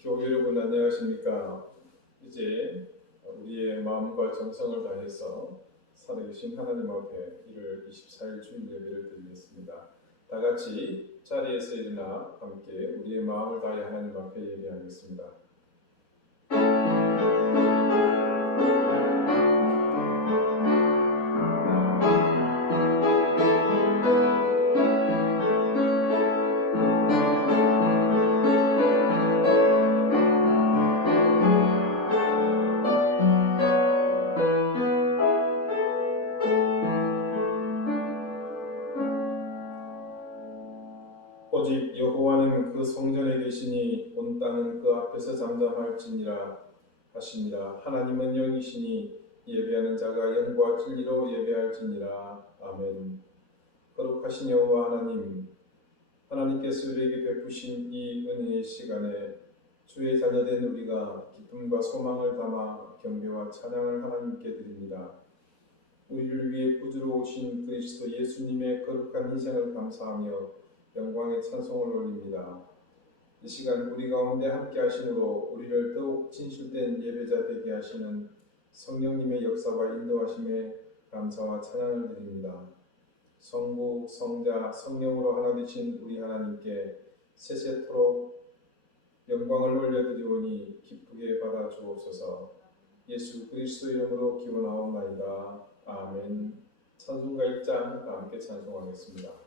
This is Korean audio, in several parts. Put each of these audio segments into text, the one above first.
교우 여러분 안녕하십니까? 이제 우리의 마음과 정성을 다해서 살아계신 하나님 앞에 1월 24일 주일 예배를 드리겠습니다. 다 같이 자리에서 일어나 함께 우리의 마음을 다해 하나님 앞에 예배하겠습니다. 오직 여호와는 그 성전에 계시니 온 땅은 그 앞에서 잠잠할지니라 하시니라. 하나님은 영이시니 예배하는 자가 영과 진리로 예배할지니라. 아멘. 거룩하신 여호와 하나님께서 우리에게 베푸신 이 은혜의 시간에 주의 자녀된 우리가 기쁨과 소망을 담아 경배와 찬양을 하나님께 드립니다. 우리를 위해 구주로 오신 그리스도 예수님의 거룩한 희생을 감사하며 영광의 찬송을 올립니다. 이 시간 우리 가운데 함께 하심으로 우리를 더욱 진실된 예배자 되게 하시는 성령님의 역사와 인도하심에 감사와 찬양을 드립니다. 성부, 성자, 성령으로 하나 되신 우리 하나님께 세세토록 영광을 올려드리오니 기쁘게 받아 주옵소서. 예수 그리스도 이름으로 기원하옵나이다. 아멘. 찬송가 1장 함께 찬송하겠습니다.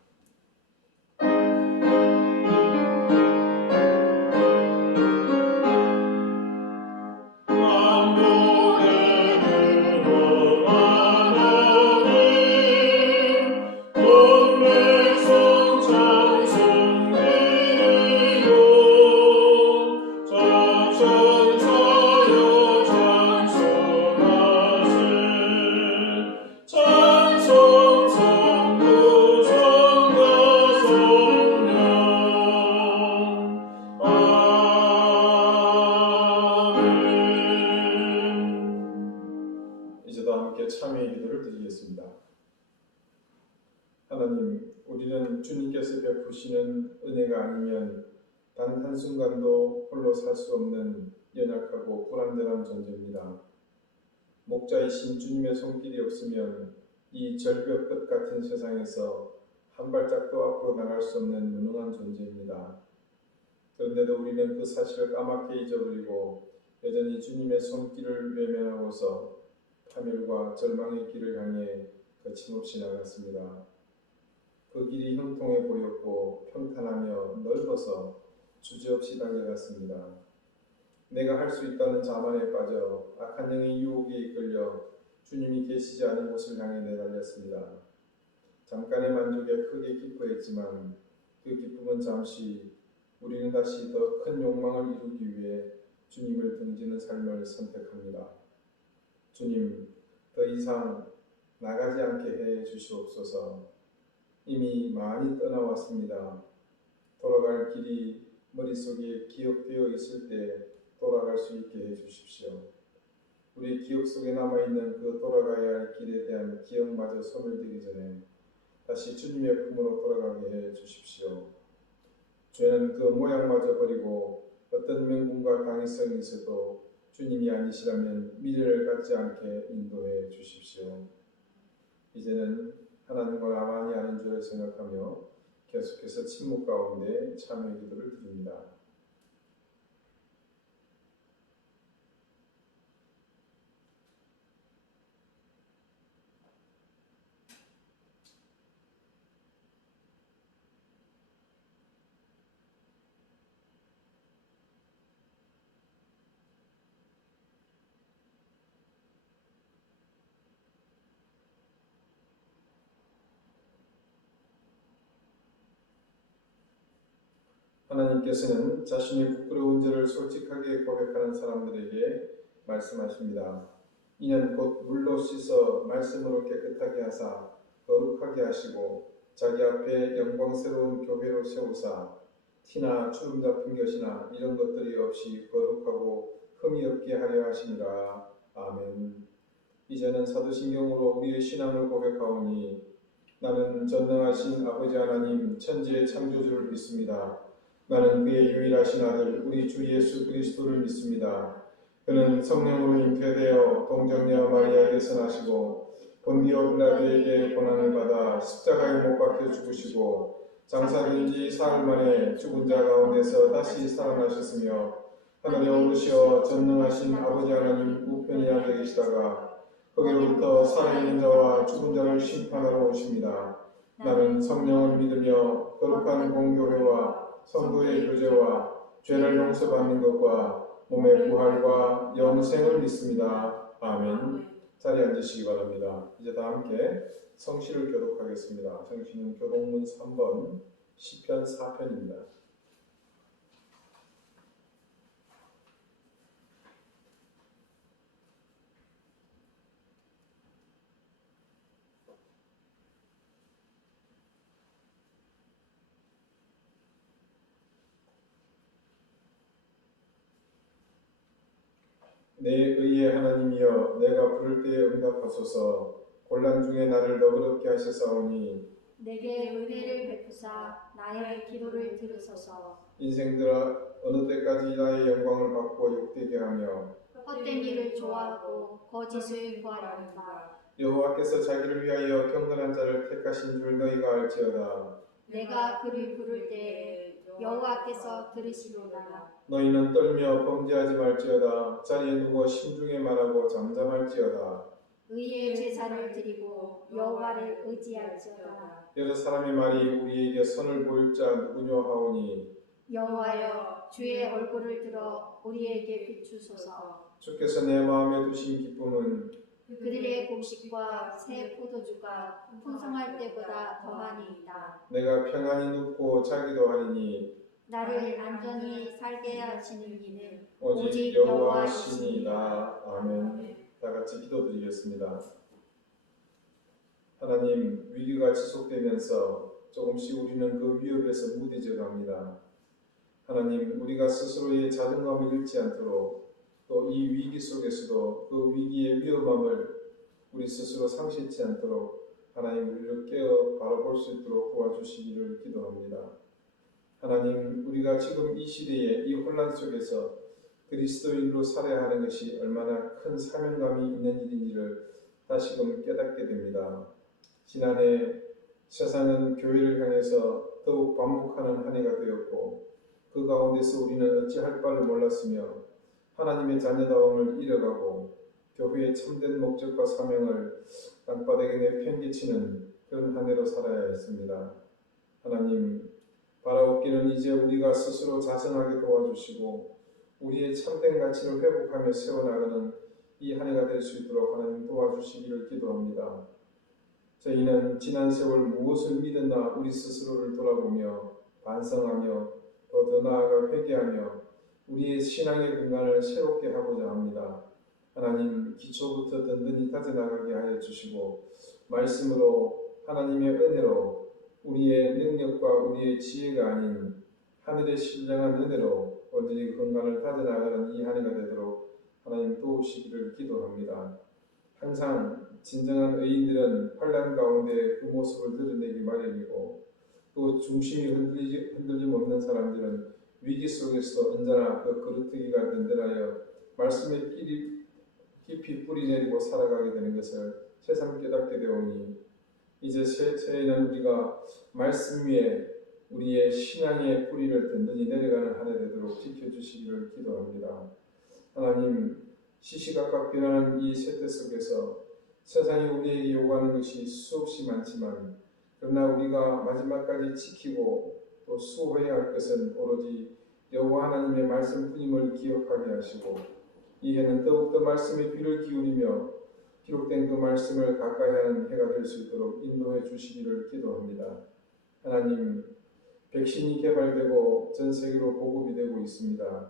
참회의 기도를 드리겠습니다. 하나님, 우리는 주님께서 베푸시는 은혜가 아니면 단 한순간도 홀로 살 수 없는 연약하고 불완전한 존재입니다. 목자이신 주님의 손길이 없으면 이 절벽 끝 같은 세상에서 한 발짝도 앞으로 나갈 수 없는 무능한 존재입니다. 그런데도 우리는 그 사실을 까맣게 잊어버리고 여전히 주님의 손길을 외면하고서 파멸과 절망의 길을 향해 거침없이 나갔습니다. 그 길이 형통해 보였고 평탄하며 넓어서 주저없이 달려갔습니다. 내가 할 수 있다는 자만에 빠져 악한 영의 유혹에 이끌려 주님이 계시지 않은 곳을 향해 내달렸습니다. 잠깐의 만족에 크게 기뻐했지만 그 기쁨은 잠시, 우리는 다시 더 큰 욕망을 이루기 위해 주님을 등지는 삶을 선택합니다. 주님, 더 이상 나가지 않게 해 주시옵소서. 이미 많이 떠나왔습니다. 돌아갈 길이 머릿속에 기억되어 있을 때 돌아갈 수 있게 해 주십시오. 우리 기억 속에 남아있는 그 돌아가야 할 길에 대한 기억마저 소멸되기 전에 다시 주님의 품으로 돌아가게 해 주십시오. 죄는 그 모양마저 버리고 어떤 명분과 당위성이 있어도 주님이 아니시라면 미래를 갖지 않게 인도해 주십시오. 이제는 하나님과 나만이 아는 줄을 생각하며 계속해서 침묵 가운데 참회 기도를 드립니다. 하나님께서는 자신의 부끄러운 죄를 솔직하게 고백하는 사람들에게 말씀하십니다. 이는 곧 물로 씻어 말씀으로 깨끗하게 하사 거룩하게 하시고 자기 앞에 영광스러운 교회로 세우사 티나 주름 잡힌 것이나 이런 것들이 없이 거룩하고 흠이 없게 하려 하시니라. 아멘. 이제는 사도신경으로 우리의 신앙을 고백하오니 나는 전능하신 아버지 하나님 천지의 창조주를 믿습니다. 나는 그의 유일하신 아들 우리 주 예수 그리스도를 믿습니다. 그는 성령으로 잉태되어 동정녀 마리아에게서 나시고 본디오 빌라도에게 고난을 받아 십자가에 못 박혀 죽으시고 장사된 지 사흘 만에 죽은 자 가운데서 다시 살아나셨으며 하늘에 오르시어 전능하신 아버지 하나님 우편에 앉아 계시다가 거기로부터 살아있는 자와 죽은 자를 심판하러 오십니다. 나는 성령을 믿으며 거룩한 공교회와 성도의 교제와 죄를 용서받는 것과 몸의 부활과 영생을 믿습니다. 아멘. 자리에 앉으시기 바랍니다. 이제 다 함께 성시를 교독하겠습니다. 성시는 교독문 3번 시편 4편입니다. 내 의의 하나님이여 내가 부를 때에 응답하소서. 곤란 중에 나를 너그럽게 하셨사오니 내게 은혜를 베푸사 나의 기도를 들으소서. 인생들아 어느 때까지 나의 영광을 받고 욕되게 하며 헛된 일을 좋아하고 거짓을 구하는가. 여호와께서 자기를 위하여 경건한 자를 택하신 줄 너희가 알지어다. 내가 그를 부를 때 여호와께서 들으시로다. 너희는 떨며 범죄하지 말지어다. 자리에 누워 심중에 말하고 잠잠할지어다. 의의 제사를 드리고 여호와를 의지할지어다. 여러 사람의 말이 우리에게 선을 보일 자 누구뇨 하오니 여호와여 주의 얼굴을 들어 우리에게 비추소서. 주께서 내 마음에 두신 기쁨은 그들의 곡식과 새 포도주가 풍성할 때보다 더하니이다. 내가 평안히 눕고 자기도 하리니 나를 안전히 살게 하시는 이는 오직 여호와시니이다. 아멘. 다 같이 기도드리겠습니다. 하나님, 위기가 지속되면서 조금씩 우리는 그 위협에서 무뎌져 갑니다. 하나님, 우리가 스스로의 자존감을 잃지 않도록 또 이 위기 속에서도 그 위기의 위험함을 우리 스스로 상실치 않도록 하나님 우리를 깨어 바라볼 수 있도록 도와주시기를 기도합니다. 하나님, 우리가 지금 이 시대에 이 혼란 속에서 그리스도인으로 살아야 하는 것이 얼마나 큰 사명감이 있는 일인지를 다시금 깨닫게 됩니다. 지난해 세상은 교회를 향해서 더욱 반목하는 한 해가 되었고 그 가운데서 우리는 어찌할 바를 몰랐으며 하나님의 자녀다움을 잃어가고 교회의 참된 목적과 사명을 땅바닥에 내팽개치는 그런 한 해로 살아야 했습니다. 하나님, 바라옵기는 이제 우리가 스스로 자성하게 도와주시고 우리의 참된 가치를 회복하며 세워나가는 이 한 해가 될 수 있도록 하나님 도와주시기를 기도합니다. 저희는 지난 세월 무엇을 믿었나 우리 스스로를 돌아보며 반성하며 또 더 나아가 회개하며 우리의 신앙의 근간을 새롭게 하고자 합니다. 하나님, 기초부터 든든히 다져나가게 하여 주시고 말씀으로 하나님의 은혜로 우리의 능력과 우리의 지혜가 아닌 하늘의 신령한 은혜로 온전히 근간을 다져나가는 이 한 해가 되도록 하나님 도우시기를 기도합니다. 항상 진정한 의인들은 환난 가운데 그 모습을 드러내기 마련이고 또 중심이 흔들림 없는 사람들은 위기 속에서 언제나 그 그루터기가 든든하여 말씀에 깊이 뿌리 내리고 살아가게 되는 것을 새삼 깨닫게 되오니 이제 새해에는 우리가 말씀 위에 우리의 신앙의 뿌리를 든든히 내려가는 한 해 되도록 지켜주시기를 기도합니다. 하나님, 시시각각 변하는 이 세대 속에서 세상이 우리에게 요구하는 것이 수없이 많지만 그러나 우리가 마지막까지 지키고 또 수호해야 할 것은 오로지 여호와 하나님의 말씀뿐임을 기억하게 하시고 이 해는 더욱더 말씀에 귀를 기울이며 기록된 그 말씀을 가까이 하는 해가 될 수 있도록 인도해 주시기를 기도합니다. 하나님, 백신이 개발되고 전 세계로 보급이 되고 있습니다.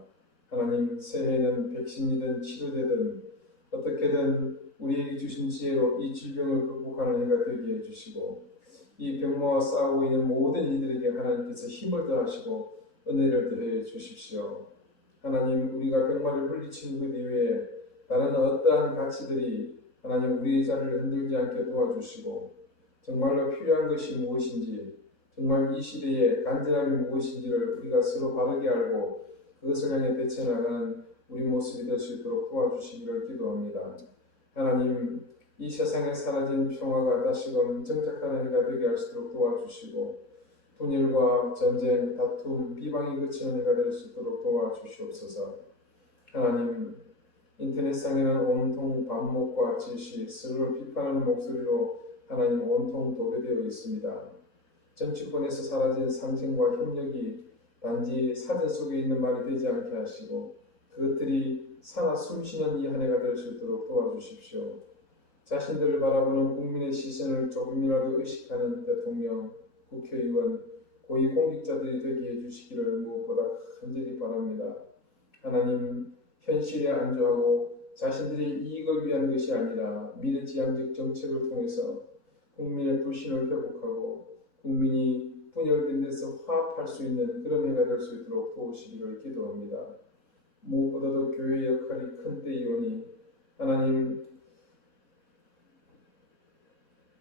하나님, 새해에는 백신이든 치료되든 어떻게든 우리에게 주신 지혜로 이 질병을 극복하는 해가 되게 해주시고 이 병마와 싸우고 있는 모든 이들에게 하나님께서 힘을 더하시고 은혜를 더해 주십시오. 하나님, 우리가 병마를 물리치는 것 이외에 다른 어떠한 가치들이 하나님 우리의 자리를 흔들지 않게 도와주시고 정말로 필요한 것이 무엇인지 정말 이 시대의 간절함이 무엇인지를 우리가 서로 바르게 알고 그것을 향해 대처나가는 우리 모습이 될 수 있도록 도와주시기를 기도합니다. 하나님, 이 세상에 사라진 평화가 다시금 정착하는 해가 되게 할 수 있도록 도와주시고 분열과 전쟁, 다툼, 비방이 그치는 해가 될 수 있도록 도와주시옵소서. 하나님, 인터넷상에는 온통 반목과 지시, 서로를 비판하는 목소리로 하나님 온통 도배되어 있습니다. 정치권에서 사라진 상생과 협력이 단지 사전 속에 있는 말이 되지 않게 하시고 그것들이 살아 숨쉬는 이 한 해가 될 수 있도록 도와주십시오. 자신들을 바라보는 국민의 시선을 조금이라도 의식하는 대통령, 국회의원, 고위공직자들이 되게 해주시기를 무엇보다 간절히 바랍니다. 하나님, 현실에 안주하고 자신들의 이익을 위한 것이 아니라 미래지향적 정책을 통해서 국민의 불신을 회복하고 국민이 분열된 데서 화합할 수 있는 그런 해가 될 수 있도록 도우시기를 기도합니다. 무엇보다도 교회의 역할이 큰 때이오니 하나님,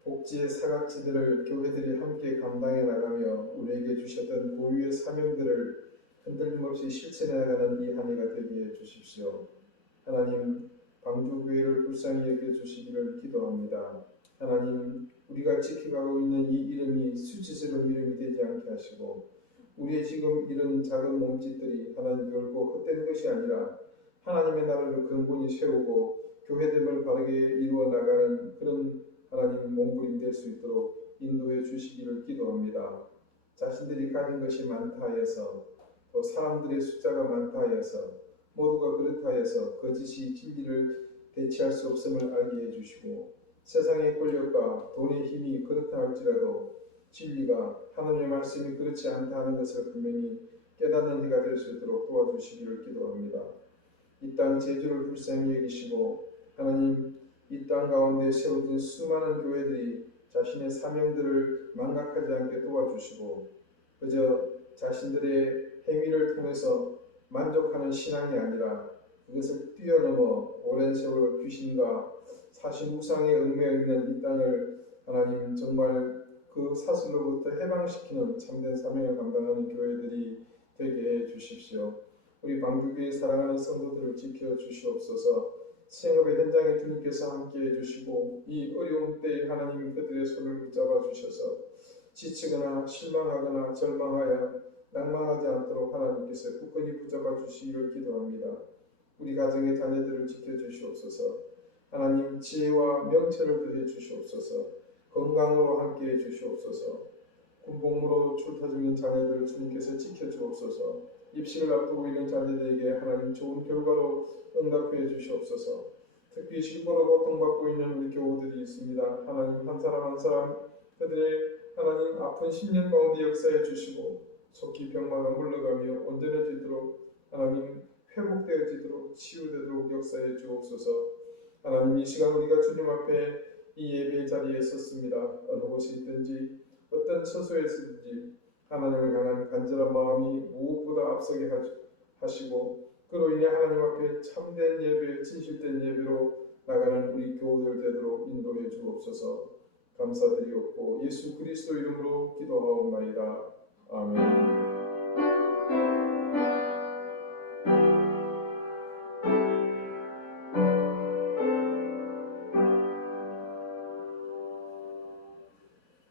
복지의 사각지대를 교회들이 함께 감당해 나가며 우리에게 주셨던 고유의 사명들을 흔들림 없이 실천해 나가는 이 한 해가 되게 해 주십시오. 하나님, 방주교회를 불쌍히 여겨주시기를 기도합니다. 하나님, 우리가 지켜가고 있는 이 이름이 수치스러운 이름이 되지 않게 하시고 우리의 지금 이런 작은 몸짓들이 하나님 결코 헛된 것이 아니라 하나님의 나라를 근본히 세우고 교회됨을 바르게 이루어 나가는 그런 하나님 몸부림 될 수 있도록 인도해 주시기를 기도합니다. 자신들이 가진 것이 많다 하여서 또 사람들의 숫자가 많다 하여서 모두가 그렇다 하여서 거짓이 진리를 대체할 수 없음을 알게 해주시고 세상의 권력과 돈의 힘이 그렇다 할지라도 진리가 하나님의 말씀이 그렇지 않다 하는 것을 분명히 깨닫는 해가 될 수 있도록 도와주시기를 기도합니다. 이 땅 제주를 불쌍히 여기시고 하나님, 이 땅 가운데 세워진 수많은 교회들이 자신의 사명들을 망각하지 않게 도와주시고 그저 자신들의 행위를 통해서 만족하는 신앙이 아니라 그것을 뛰어넘어 오랜 세월 귀신과 사신 우상에 얽매여 있는 이 땅을 하나님 정말 그 사슬로부터 해방시키는 참된 사명을 감당하는 교회들이 되게 해 주십시오. 우리 방주교회 사랑하는 성도들을 지켜 주시옵소서. 생업의 현장에 주님께서 함께해 주시고 이 어려운 때에 하나님 그들의 손을 붙잡아 주셔서 지치거나 실망하거나 절망하여 낭망하지 않도록 하나님께서 굳건히 붙잡아 주시기를 기도합니다. 우리 가정의 자녀들을 지켜 주시옵소서. 하나님, 지혜와 명철을 더해 주시옵소서. 건강으로 함께해 주시옵소서. 군복무로 출타 중인 자녀들을 주님께서 지켜 주옵소서. 입시를 앞두고 있는 자녀들에게 하나님 좋은 결과로 응답해 주시옵소서. 특히 실고로 고통받고 있는 우리 교우들이 있습니다. 하나님, 한 사람 한 사람 그들의 하나님 아픈 10년 가운데 역사해 주시고 속히 병마가 물러가며 온전해지도록 하나님 회복되어지도록 치유되도록 역사해 주옵소서. 하나님, 이 시간 우리가 주님 앞에 이 예배의 자리에 섰습니다. 어느 곳에 있든지 어떤 처소에 있든지 하나님을 향한 간절한 마음이 무엇보다 앞서게 하시고 그로 인해 하나님 앞에 참된 예배, 진실된 예배로 나가는 우리 교우들 되도록 인도해 주옵소서. 감사드리옵고 예수 그리스도 이름으로 기도하옵나이다. 아멘.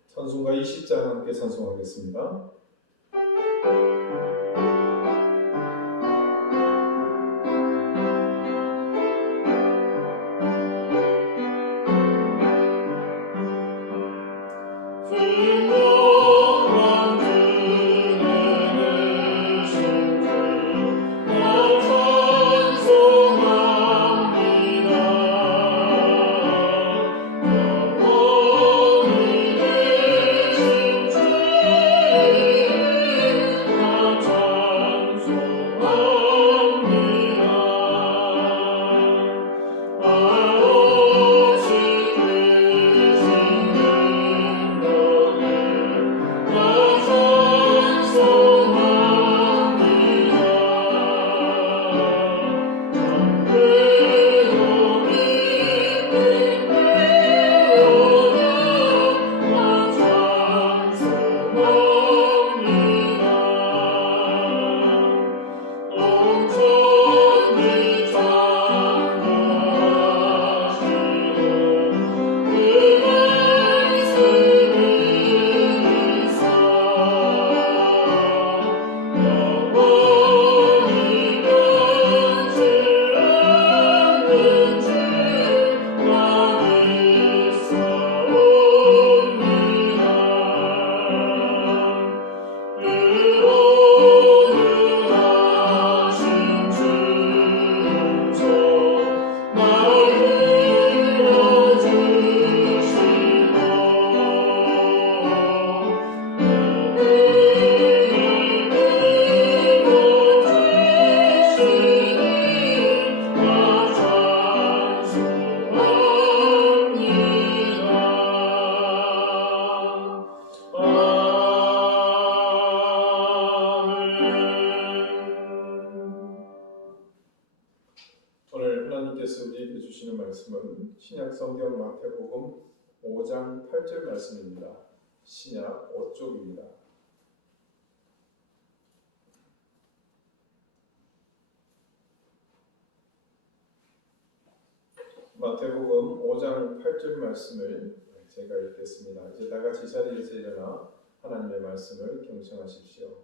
찬송가 20장 함께 찬송하겠습니다. 주 하나님께서 우리에게 주시는 말씀은 신약 성경 마태복음 5장 8절 말씀입니다. 신약 5쪽입니다. 마태복음 5장 8절 말씀을 제가 읽겠습니다. 이제 다 같이 자리에서 일어나 하나님의 말씀을 경청하십시오.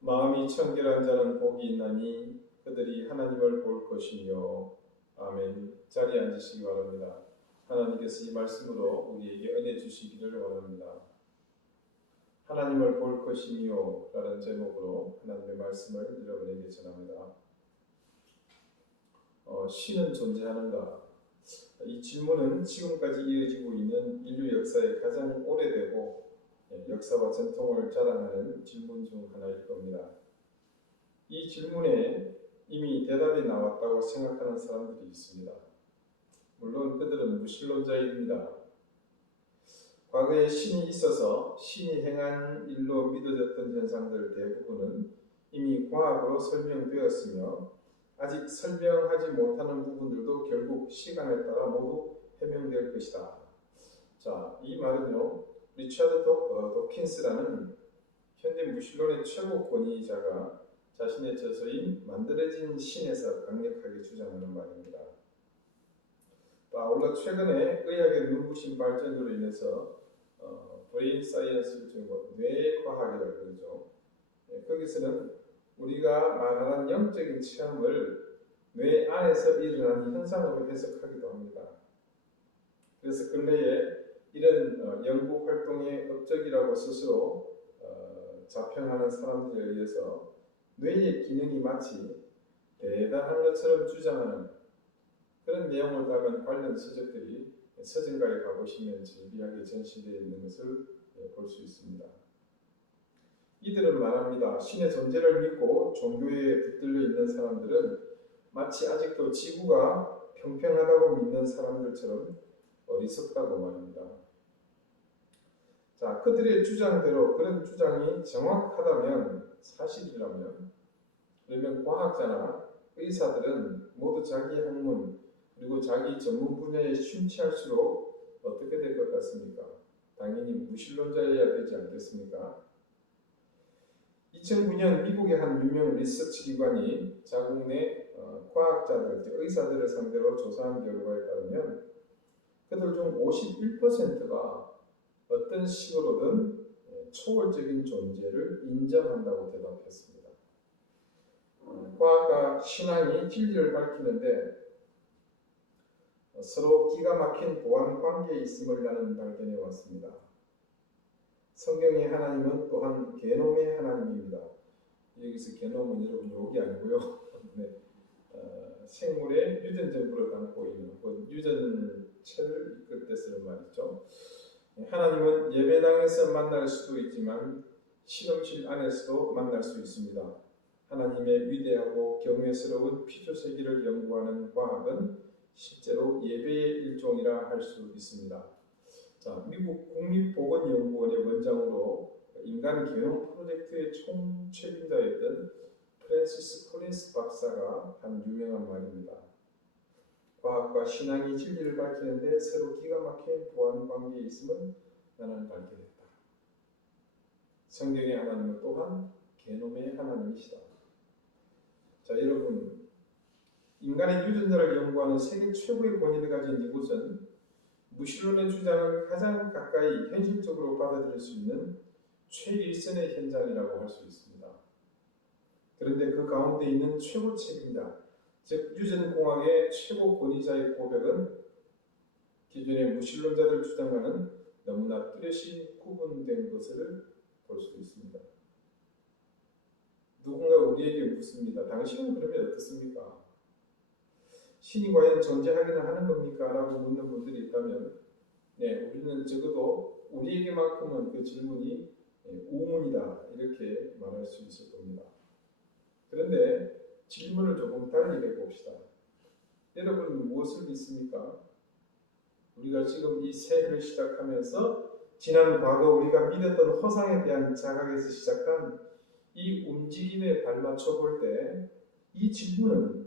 마음이 청결한 자는 복이 있나니 그들이 하나님을 볼 것이며. 아멘. 자리에 앉으시기 바랍니다. 하나님께서 이 말씀으로 우리에게 은혜 주시기를 원합니다. 하나님을 볼 것이며 라는 제목으로 하나님의 말씀을 여러분에게 전합니다. 신은 존재하는가? 이 질문은 지금까지 이어지고 있는 인류 역사의 가장 오래되고 역사와 전통을 자랑하는 질문 중 하나일 겁니다. 이 질문에 이미 대답이 나왔다고 생각하는 사람들이 있습니다. 물론 그들은 무신론자입니다. 과거에 신이 있어서 신이 행한 일로 믿어졌던 현상들 대부분은 이미 과학으로 설명되었으며 아직 설명하지 못하는 부분들도 결국 시간에 따라 모두 해명될 것이다. 자, 이 말은요, 리처드 도킨스라는 현대 무신론의 최고 권위자가 자신의 저서인 만들어진 신에서 강력하게 주장하는 말입니다. 아울러 최근에 의학의 눈부신 발전으로 인해서 브레인 사이언스를 중고 뇌과학이라고 그러죠. 거기서는 우리가 말하는 영적인 체험을 뇌 안에서 일어나는 현상으로 해석하기도 합니다. 그래서 근래에 이런 연구 활동의 업적이라고 스스로 자평하는 사람들에 의해서 뇌의 기능이 마치 대단한 것처럼 주장하는 그런 내용을 담은 관련 서적들이 서점가에 가보시면 절비하게 전시되어 있는 것을 볼 수 있습니다. 이들은 말합니다. 신의 존재를 믿고 종교에 붙들려 있는 사람들은 마치 아직도 지구가 평평하다고 믿는 사람들처럼 어리석다고 말합니다. 자, 그들의 주장대로 그런 주장이 정확하다면, 사실이라면, 그러면 과학자나 의사들은 모두 자기 학문 그리고 자기 전문 분야에 심취할수록 어떻게 될 것 같습니까? 당연히 무신론자여야 되지 않겠습니까? 2009년 미국의 한 유명 리서치 기관이 자국 내 과학자들, 의사들을 상대로 조사한 결과에 따르면 그들 중 51%가 어떤 식으로든 초월적인 존재를 인정한다고 대답했습니다. 과학과 신앙이 진리를 밝히는데 서로 기가 막힌 보완 관계에 있음을 나는 발견해 왔습니다. 성경의 하나님은 또한 게놈의 하나님입니다. 여기서 게놈은 여러분 욕이 아니고요. 네. 생물의 유전정보를 담고 있는 혹은 유전체를 이끌 때 쓰는 말이죠. 하나님은 예배당에서 만날 수도 있지만 실험실 안에서도 만날 수 있습니다. 하나님의 위대하고 경외스러운 피조세계를 연구하는 과학은 실제로 예배의 일종이라 할 수 있습니다. 자, 미국 국립보건연구원의 원장으로 인간 게놈 프로젝트의 총책임자였던 프랜시스 콜린스 박사가 한 유명한 말입니다. 과학과 신앙이 진리를 밝히는데 서로 기가 막힌 보완 관계에 있음을 나는 발견했다. 성경의 하나님은 또한 게놈의 하나님이시다. 자, 여러분, 인간의 유전자를 연구하는 세계 최고의 권위를 가진 이곳은 무신론의 주장을 가장 가까이 현실적으로 받아들일 수 있는 최일선의 현장이라고 할 수 있습니다. 그런데 그 가운데 있는 최고 책임자, 즉 유전공학의 최고 권위자의 고백은 기존의 무신론자들 주장과는 너무나 뚜렷이 구분된 것을 볼 수 있습니다. 누군가 우리에게 묻습니다. 당신은 그러면 어떻습니까? 신이 과연 존재하기는 하는 겁니까? 라고 묻는 분들이 있다면 네, 우리는 적어도 우리에게만큼은 그 질문이 우문이다 이렇게 말할 수 있을 겁니다. 그런데 질문을 조금 달리 해봅시다. 여러분 무엇을 믿습니까? 우리가 지금 이 새해를 시작하면서 지난 과거 우리가 믿었던 허상에 대한 자각에서 시작한 이 움직임에 발맞춰 볼 때 이 질문은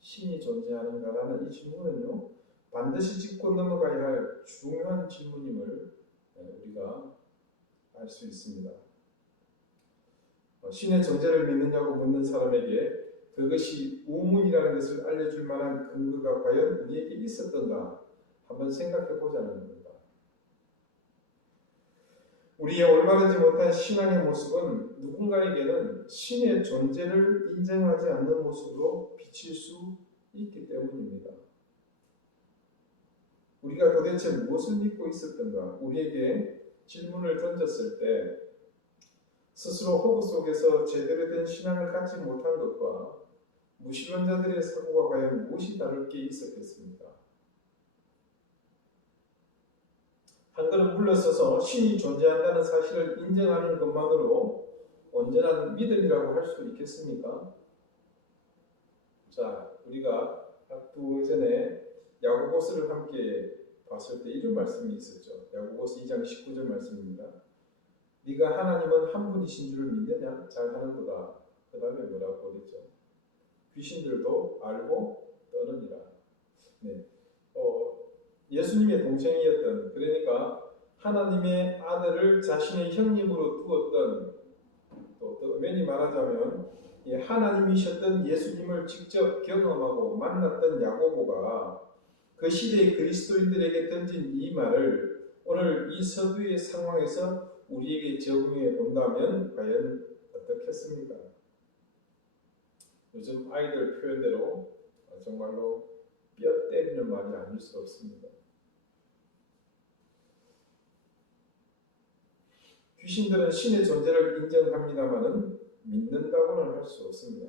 신이 존재하는가라는 이 질문은요, 반드시 짚고 넘어가야 할 중요한 질문임을 우리가 알 수 있습니다. 신의 존재를 믿느냐고 묻는 사람에게 그것이 우문이라는 것을 알려줄 만한 근거가 과연 우리에게 있었던가 한번 생각해 보자는 겁니다. 우리의 올바르지 못한 신앙의 모습은 누군가에게는 신의 존재를 인정하지 않는 모습으로 비칠 수 있기 때문입니다. 우리가 도대체 무엇을 믿고 있었던가 우리에게 질문을 던졌을 때 스스로 호구 속에서 제대로 된 신앙을 갖지 못한 것과 무신론자들의 사고가 과연 무엇이 다를 게 있었겠습니까? 한 걸음 물러서서 신이 존재한다는 사실을 인정하는 것만으로 온전한 믿음이라고 할 수 있겠습니까? 자, 우리가 두 전에 야고보서를 함께 봤을 때 이런 말씀이 있었죠. 야고보서 2장 19절 말씀입니다. 네가 하나님은 한 분이신 줄 믿느냐? 잘하는도다. 그 다음에 뭐라고 그랬죠? 귀신들도 알고 떠느니라. 네. 예수님의 동생이었던, 그러니까 하나님의 아들을 자신의 형님으로 두었던, 또 엄연히 말하자면 하나님이셨던 예수님을 직접 경험하고 만났던 야고보가 그 시대의 그리스도인들에게 던진 이 말을 오늘 이 서두의 상황에서 우리에게 적용해 본다면 과연 어떻겠습니까? 요즘 아이들 표현대로 정말로 뼈 때리는 말이 아닐 수 없습니다. 귀신들은 신의 존재를 인정합니다마는 믿는다고는 할 수 없습니다.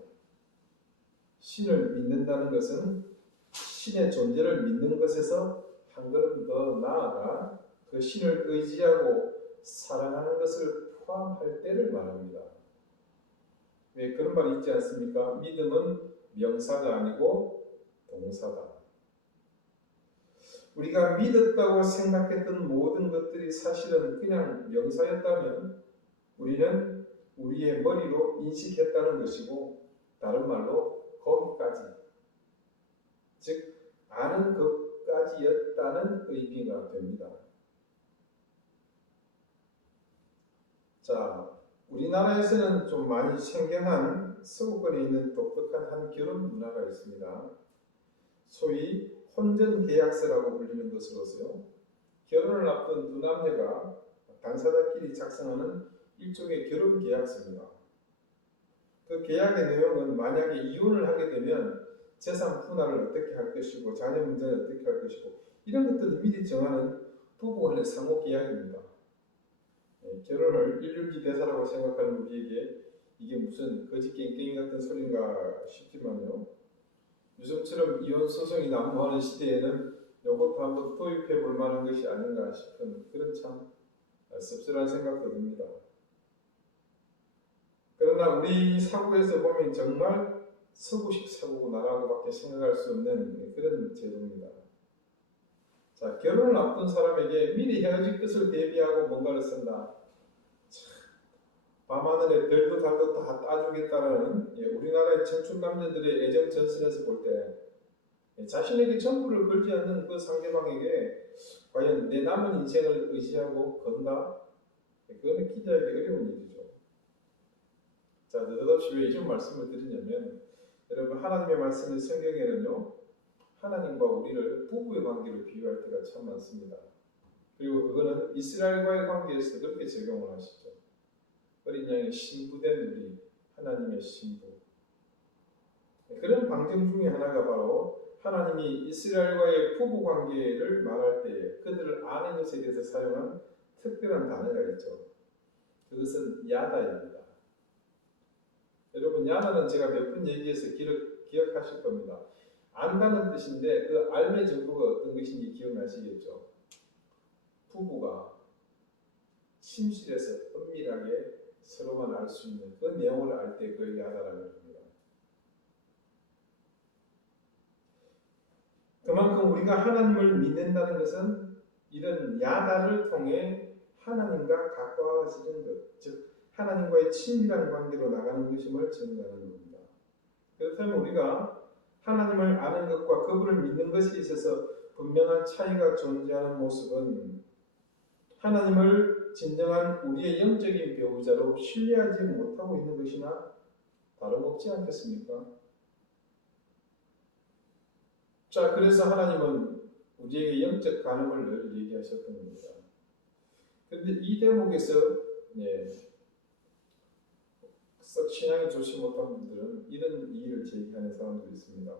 신을 믿는다는 것은 신의 존재를 믿는 것에서 한 걸음 더 나아가 그 신을 의지하고 사랑하는 것을 포함할 때를 말합니다. 왜 그런 말이 있지 않습니까? 믿음은 명사가 아니고 동사다. 우리가 믿었다고 생각했던 모든 것들이 사실은 그냥 명사였다면 우리는 우리의 머리로 인식했다는 것이고, 다른 말로 거기까지, 즉 아는 것까지였다는 의미가 됩니다. 자, 우리나라에서는 좀 많이 생경한 서구권에 있는 독특한 한 결혼 문화가 있습니다. 소위 혼전계약서라고 불리는 것으로서요, 결혼을 앞둔 두 남녀가 당사자끼리 작성하는 일종의 결혼계약서입니다. 그 계약의 내용은 만약에 이혼을 하게 되면 재산 분할을 어떻게 할 것이고 자녀 문제는 어떻게 할 것이고 이런 것들을 미리 정하는 부부간의 상호계약입니다. 결혼을 일률기 대사라고 생각하는 우리에게 이게 무슨 거짓 깽깽이 같은 소린가 싶지만요, 요즘처럼 이혼 소송이 난무하는 시대에는 이것도 한번 도입해 볼 만한 것이 아닌가 싶은 그런 참 씁쓸한 생각도 듭니다. 그러나 우리 사고에서 보면 정말 서구식 사고나라고밖에 생각할 수 없는 그런 제도입니다. 자, 결혼을 앞둔 사람에게 미리 헤어질 것을 대비하고 뭔가를 쓴다. 밤하늘에 별도 달도 다 따주겠다는 우리나라의 청춘 남자들의 애정 전선에서 볼 때 자신에게 전부를 걸지 않는 그 상대방에게 과연 내 남은 인생을 의지하고 건다? 그거는 기자에게 어려운 일이죠. 자, 느닷없이 왜 이런 말씀을 드리냐면, 여러분 하나님의 말씀의 성경에는요, 하나님과 우리를 부부의 관계로 비유할 때가 참 많습니다. 그리고 그거는 이스라엘과의 관계에서 그렇게 적용을 하시죠. 어린 양의 신부된 우리, 하나님의 신부. 그런 방정 중에 하나가 바로 하나님이 이스라엘과의 부부 관계를 말할 때 그들을 아는 것에 대해서 사용한 특별한 단어가 있죠. 그것은 야다입니다. 여러분, 야다는 제가 몇 번 얘기해서 기억하실 겁니다. 안다는 뜻인데 그 알의 정도가 어떤 것인지 기억나시겠죠? 부부가 침실에서 은밀하게 서로만 알 수 있는 그 내용을 알 때 그걸 야다라고 합니다. 그만큼 우리가 하나님을 믿는다는 것은 이런 야다를 통해 하나님과 가까워지는 것, 즉 하나님과의 친밀한 관계로 나가는 것임을 증거하는 겁니다. 그렇다면 우리가 하나님을 아는 것과 그분을 믿는 것에 있어서 분명한 차이가 존재하는 모습은 하나님을 진정한 우리의 영적인 배우자로 신뢰하지 못하고 있는 것이나 다름없지 않겠습니까? 자, 그래서 하나님은 우리에게 영적 간음을 늘 얘기하셨던 겁니다. 그런데 이 대목에서 썩 신앙이 좋지 못한 분들은 이런 이의를 제기하는 사람들이 있습니다.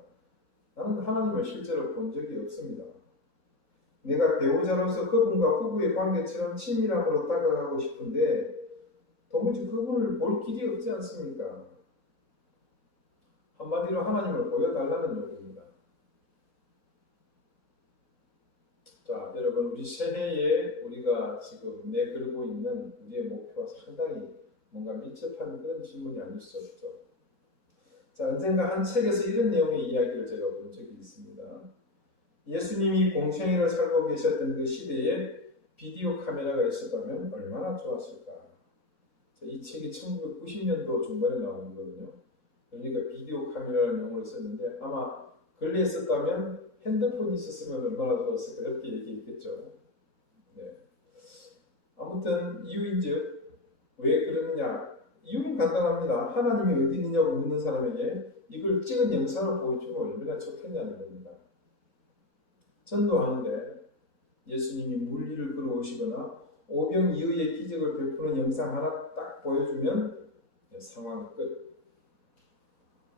나는 하나님을 실제로 본 적이 없습니다. 내가 배우자로서 그분과 부부의 관계처럼 친밀함으로 다가가고 싶은데 도무지 그분을 볼 길이 없지 않습니까? 한마디로 하나님을 보여달라는 요구입니다. 자, 여러분, 우리 새해에 우리가 지금 내걸고 있는 우리의 목표와 상당히 뭔가 밀접한 그런 질문이 아닐 수 없죠. 자, 언젠가 한 책에서 이런 내용의 이야기를 제가 본 적이 있습니다. 예수님이 공생애를 살고 계셨던 그 시대에 비디오 카메라가 있었다면 얼마나 좋았을까. 이 책이 1990년도 중반에 나온 거거든요. 그러니까 비디오 카메라라는 용어를 썼는데 아마 근래에 썼다면 핸드폰이 있었으면 얼마나 좋았을까 이렇게 얘기했겠죠. 네. 아무튼 이유인즉 왜 그러느냐. 이유는 간단합니다. 하나님이 어디 있느냐고 묻는 사람에게 이걸 찍은 영상을 보여주면 얼마나 좋겠냐는 겁니다. 전도하는데 예수님이 물리를 걸어오시거나 오병이어의 기적을 베푸는 영상 하나 딱 보여주면 상황 끝.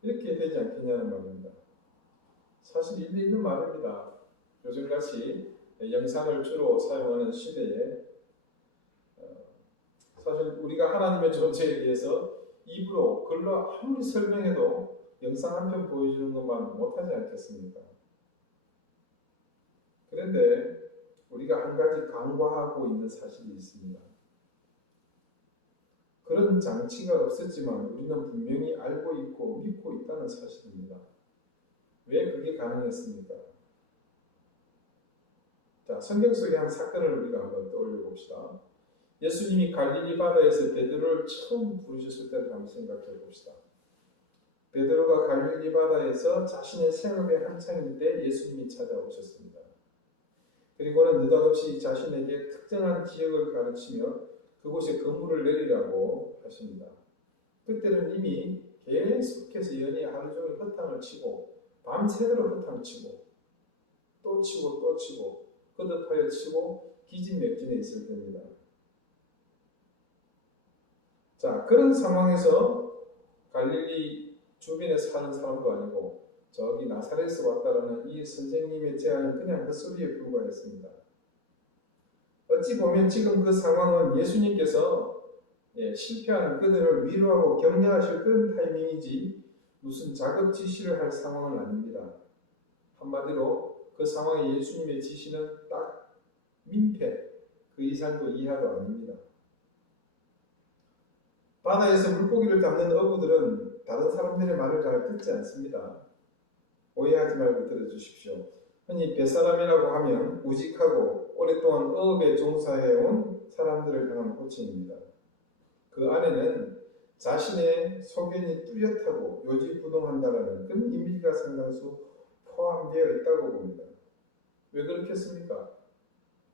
이렇게 되지 않겠냐는 말입니다. 사실 일리 있는 말입니다. 요즘같이 영상을 주로 사용하는 시대에 사실 우리가 하나님의 존재에 대해서 입으로 글로 아무리 설명해도 영상 한 편 보여주는 것만 못하지 않겠습니까? 그런데 우리가 한 가지 간과하고 있는 사실이 있습니다. 그런 장치가 없었지만 우리는 분명히 알고 있고 믿고 있다는 사실입니다. 왜 그게 가능했습니까? 자, 성경 속의 한 사건을 우리가 한번 떠올려 봅시다. 예수님이 갈릴리 바다에서 베드로를 처음 부르셨을 때를 한번 생각해 봅시다. 베드로가 갈릴리 바다에서 자신의 생업에 한창일 때 예수님이 찾아오셨습니다. 그리고는 느닷없이 자신에게 특정한 지역을 가르치며 그곳에 건물을 내리라고 하십니다. 그때는 이미 계속해서 연이어 하루 종일 허탕을 치고 밤새도록 허탕을 치고 또 치고 또 치고 거듭하여 치고 기진맥진해 있을 때입니다. 자, 그런 상황에서 갈릴리 주변에 사는 사람도 아니고 저기 나사렛에서 왔다라는 이 선생님의 제안은 그냥 헛소리에 불과했습니다. 어찌 보면 지금 그 상황은 예수님께서 실패한 그들을 위로하고 격려하실 그런 타이밍이지 무슨 작업 지시를 할 상황은 아닙니다. 한마디로 그 상황에 예수님의 지시는 딱 민폐, 그 이상도 이하도 아닙니다. 바다에서 물고기를 잡는 어부들은 다른 사람들의 말을 잘 듣지 않습니다. 오해하지 말고 들어주십시오. 흔히 뱃사람이라고 하면 우직하고 오랫동안 어업에 종사해온 사람들을 향한 호칭입니다. 그 안에는 자신의 소견이 뚜렷하고 요지부동한다라는 그런 이미지가 상당수 포함되어 있다고 봅니다. 왜 그렇겠습니까?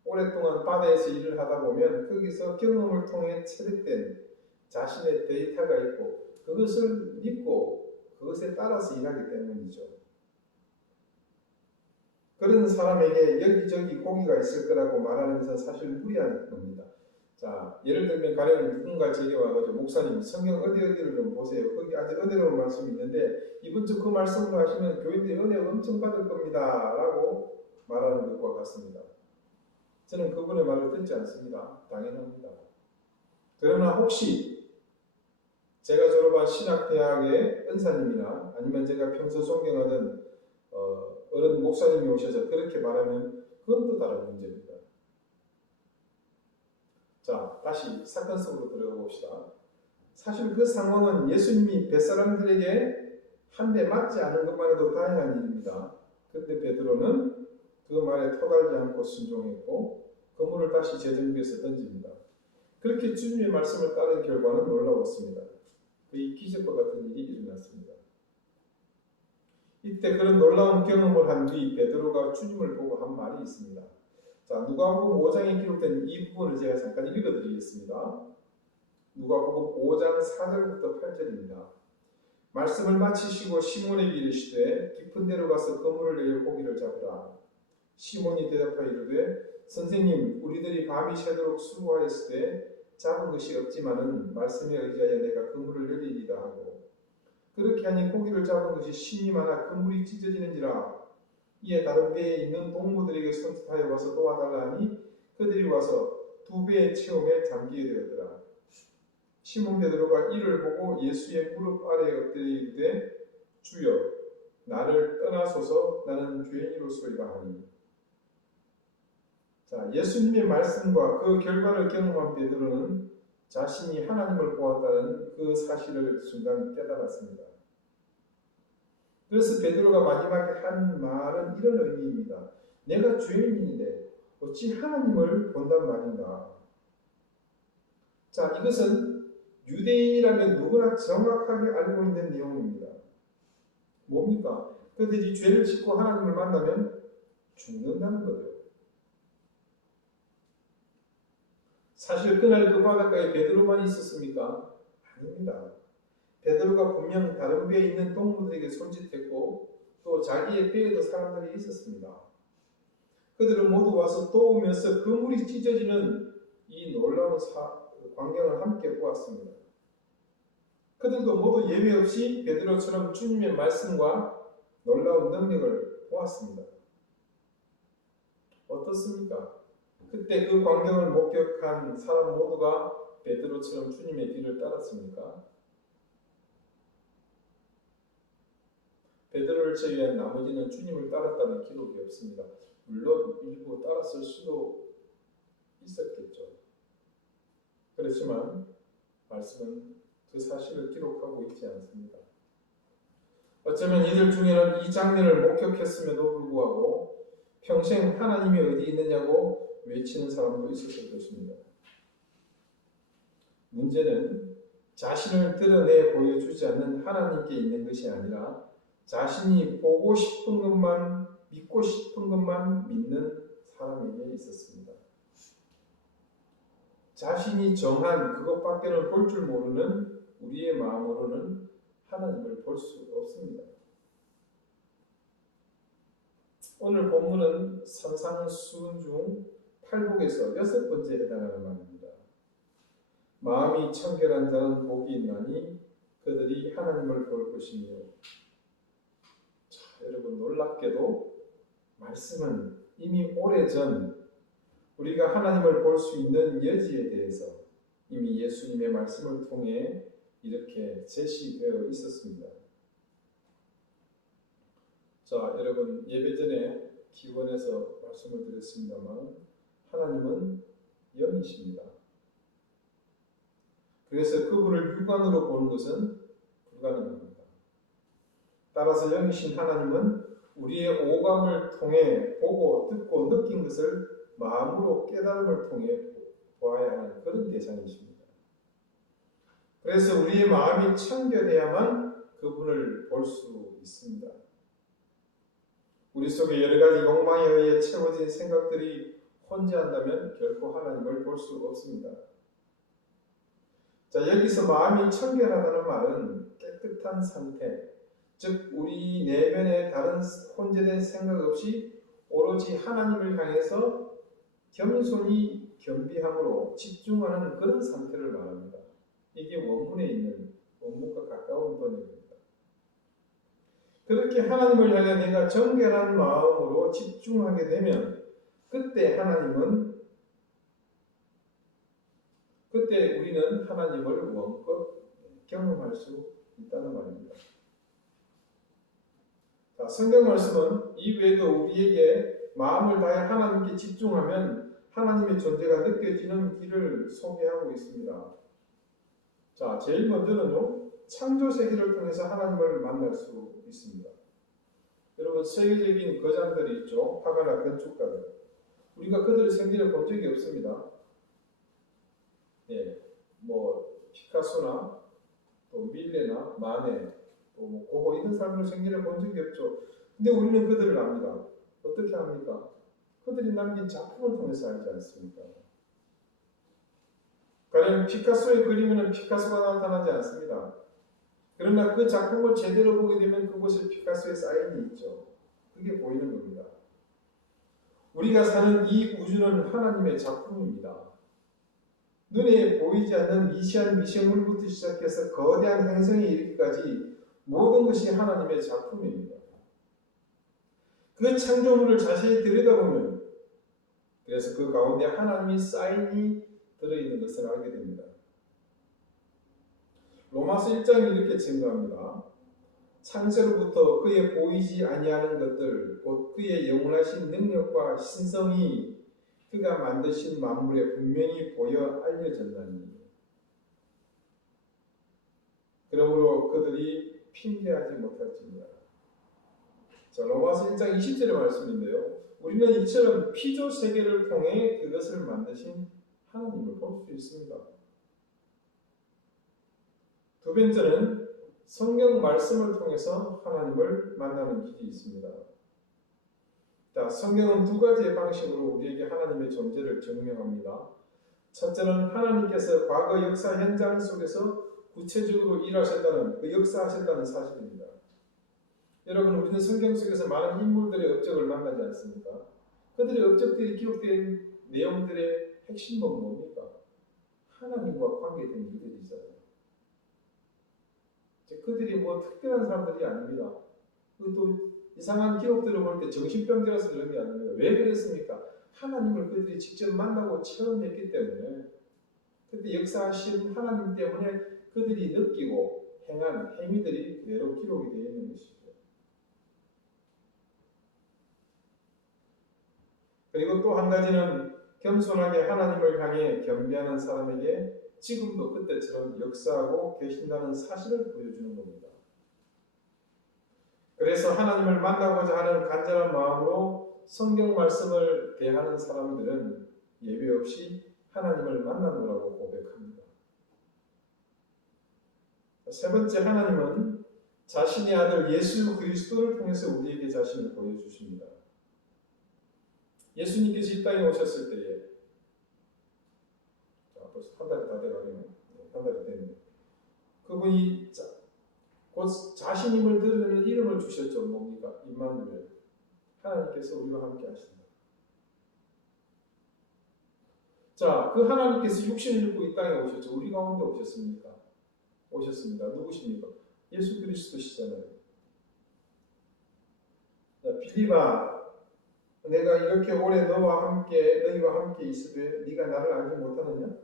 오랫동안 바다에서 일을 하다 보면 거기서 경험을 통해 체득된 자신의 데이터가 있고 그것을 믿고 그것에 따라서 일하기 때문이죠. 그런 사람에게 여기저기 고기가 있을 거라고 말하는 것은 사실 무리한 겁니다. 자, 예를 들면 가령 누군가 제게 와가지고 목사님 성경 어디를 좀 보세요. 거기 아주 은혜로운 말씀이 있는데 이번 주 그 말씀으로 하시면 교인들이 은혜 엄청 받을 겁니다. 라고 말하는 것과 같습니다. 저는 그분의 말을 듣지 않습니다. 당연합니다. 그러나 혹시 제가 졸업한 신학대학의 은사님이나 아니면 제가 평소 존경하는 어른 목사님이 오셔서 그렇게 말하면 그건 또 다른 문제입니다. 자, 다시 사건 속으로 들어가 봅시다. 사실 그 상황은 예수님이 뱃사람들에게 한 대 맞지 않은 것만 해도 다행한 일입니다. 그런데 베드로는 그 말에 토달지 않고 순종했고 그물을 다시 재정비해서 던집니다. 그렇게 주님의 말씀을 따른 결과는 놀라웠습니다. 거의 기적과 같은 일이 일어났습니다. 이때 그런 놀라운 경험을 한 뒤 베드로가 주님을 보고 한 말이 있습니다. 자, 누가복음 5장에 기록된 이 부분을 제가 잠깐 읽어드리겠습니다. 누가복음 5장 4절부터 8절입니다. 말씀을 마치시고 시몬에게 이르시되 깊은 데로 가서 그물을 내려 고기를 잡으라. 시몬이 대답하여 이르되 선생님, 우리들이 밤이 새도록 수고하였을 때 잡은 것이 없지만은 말씀에 의지하여 내가 그물을 내리리다 하고, 그렇게 하니 고기를 잡은 것이 심이 많아 그물이 찢어지는지라. 이에 다른 배에 있는 동무들에게 손짓하여 와서 도와달라 하니 그들이 와서 두 배의 체험에 잠기게 되었더라. 시몬 베드로가 이를 보고 예수의 무릎 아래에 엎드려 이르되 주여, 나를 떠나소서, 나는 죄인이로소이다 하니. 자, 예수님의 말씀과 그 결과를 경험한 베드로는 자신이 하나님을 보았다는 그 사실을 순간 깨달았습니다. 그래서 베드로가 마지막에 한 말은 이런 의미입니다. 내가 죄인인데 어찌 하나님을 본단 말인가. 자, 이것은 유대인이라면 누구나 정확하게 알고 있는 내용입니다. 뭡니까? 그들이 죄를 짓고 하나님을 만나면 죽는다는 거예요. 사실 그날 그 바닷가에 베드로만 있었습니까? 아닙니다. 베드로가 분명 다른 배에 있는 동무들에게 손짓했고 또 자기의 배에도 사람들이 있었습니다. 그들은 모두 와서 도우면서 그물이 찢어지는 이 놀라운 광경을 함께 보았습니다. 그들도 모두 예외 없이 베드로처럼 주님의 말씀과 놀라운 능력을 보았습니다. 어떻습니까? 그때 그 광경을 목격한 사람 모두가 베드로처럼 주님의 길을 따랐습니까? 베드로를 제외한 나머지는 주님을 따랐다는 기록이 없습니다. 물론 일부 따랐을 수도 있었겠죠. 그렇지만 말씀은 그 사실을 기록하고 있지 않습니다. 어쩌면 이들 중에는 이 장면을 목격했음에도 불구하고 평생 하나님이 어디 있느냐고 외치는 사람도 있었을 것입니다. 문제는 자신을 드러내 보여주지 않는 하나님께 있는 것이 아니라 자신이 보고 싶은 것만, 믿고 싶은 것만 믿는 사람에게 있었습니다. 자신이 정한 그것밖에는 볼 줄 모르는 우리의 마음으로는 하나님을 볼 수 없습니다. 오늘 본문은 산상수훈 중 팔복에서 6번째에 해당하는 말입니다. 마음이 청결한 자는 복이 있나니 그들이 하나님을 볼 것이며. 자, 여러분, 놀랍게도 말씀은 이미 오래전 우리가 하나님을 볼 수 있는 여지에 대해서 이미 예수님의 말씀을 통해 이렇게 제시되어 있었습니다. 자, 여러분, 예배 전에 기원에서 말씀을 드렸습니다만 하나님은 영이십니다. 그래서 그분을 육안으로 보는 것은 불가능합니다. 따라서 영이신 하나님은 우리의 오감을 통해 보고 듣고 느낀 것을 마음으로 깨달음을 통해 보아야 하는 그런 대상이십니다. 그래서 우리의 마음이 청결해야만 그분을 볼 수 있습니다. 우리 속에 여러 가지 욕망에 의해 채워진 생각들이 혼재한다면 결코 하나님을 볼 수 없습니다. 자, 여기서 마음이 청결하다는 말은 깨끗한 상태, 즉 우리 내면에 다른 혼재된 생각 없이 오로지 하나님을 향해서 겸손히 겸비함으로 집중하는 그런 상태를 말합니다. 이게 원문에 있는 원문과 가까운 번역입니다. 그렇게 하나님을 향해 내가 정결한 마음으로 집중하게 되면 그때 우리는 하나님을 원껏 경험할 수 있다는 말입니다. 자, 성경 말씀은 이외에도 우리에게 마음을 다해 하나님께 집중하면 하나님의 존재가 느껴지는 길을 소개하고 있습니다. 자, 제일 먼저는요, 창조 세계를 통해서 하나님을 만날 수 있습니다. 여러분, 세계적인 거장들이 있죠. 화가나 건축가들. 우리가 그들의 생전에 본 적이 없습니다. 예, 피카소나 또 밀레나 마네, 또 뭐 고고 이런 사람들 생전에 본 적이 없죠. 근데 우리는 그들을 압니다. 어떻게 합니까? 그들이 남긴 작품을 통해서 알지 않습니까? 가령 피카소의 그림에는 피카소가 나타나지 않습니다. 그러나 그 작품을 제대로 보게 되면 그곳에 피카소의 사인이 있죠. 그게 보이는 겁니다. 우리가 사는 이 우주는 하나님의 작품입니다. 눈에 보이지 않는 미시한 미생물부터 시작해서 거대한 행성에 이르기까지 모든 것이 하나님의 작품입니다. 그 창조물을 자세히 들여다보면 그래서 그 가운데 하나님의 사인이 들어있는 것을 알게 됩니다. 로마서 1장이 이렇게 증거합니다. 창세로부터 그의 보이지 아니하는 것들 곧 그의 영원하신 능력과 신성이 그가 만드신 만물에 분명히 보여 알려졌나니 그러므로 그들이 핑계하지 못할지니라. 자, 로마서 1장 20절의 말씀인데요. 우리는 이처럼 피조 세계를 통해 그것을 만드신 하나님을 볼 수 있습니다. 두 번째는 성경 말씀을 통해서 하나님을 만나는 길이 있습니다. 자, 성경은 두 가지의 방식으로 우리에게 하나님의 존재를 증명합니다. 첫째는 하나님께서 과거 역사 현장 속에서 구체적으로 일하셨다는 그 역사하셨다는 사실입니다. 여러분, 우리는 성경 속에서 많은 인물들의 업적을 만나지 않습니까? 그들의 업적들이 기록된 내용들의 핵심은 뭡니까? 하나님과 관계된 일들이잖아요. 그들이 뭐 특별한 사람들이 아닙니다. 또 이상한 기록들을 볼 때 정신병자라서 그런 게 아닙니다. 왜 그랬습니까? 하나님을 그들이 직접 만나고 체험했기 때문에 그때 역사하신 하나님 때문에 그들이 느끼고 행한 행위들이 그대로 기록이 되어 있는 것이죠. 그리고 또 한 가지는 겸손하게 하나님을 향해 겸비하는 사람에게 지금도 그때처럼 역사하고 계신다는 사실을 보여주는 겁니다. 그래서 하나님을 만나고자 하는 간절한 마음으로 성경 말씀을 대하는 사람들은 예외 없이 하나님을 만나노라고 고백합니다. 세 번째, 하나님은 자신의 아들 예수 그리스도를 통해서 우리에게 자신을 보여주십니다. 예수님께서 이 땅에 오셨을 때에 벌써 한 달이 다 돼가네요. 한 달이 됐네요. 그분이 곧 자신임을 드러내는 이름을 주셨죠. 뭡니까? 임마누엘. 하나님께서 우리와 함께 하신다. 자, 그 하나님께서 육신을 입고 이 땅에 오셨죠. 우리 가운데 오셨습니까? 오셨습니다. 누구십니까? 예수 그리스도시잖아요. 자, 빌립아, 내가 이렇게 오래 너희와 함께 있으되 네가 나를 알지 못하느냐?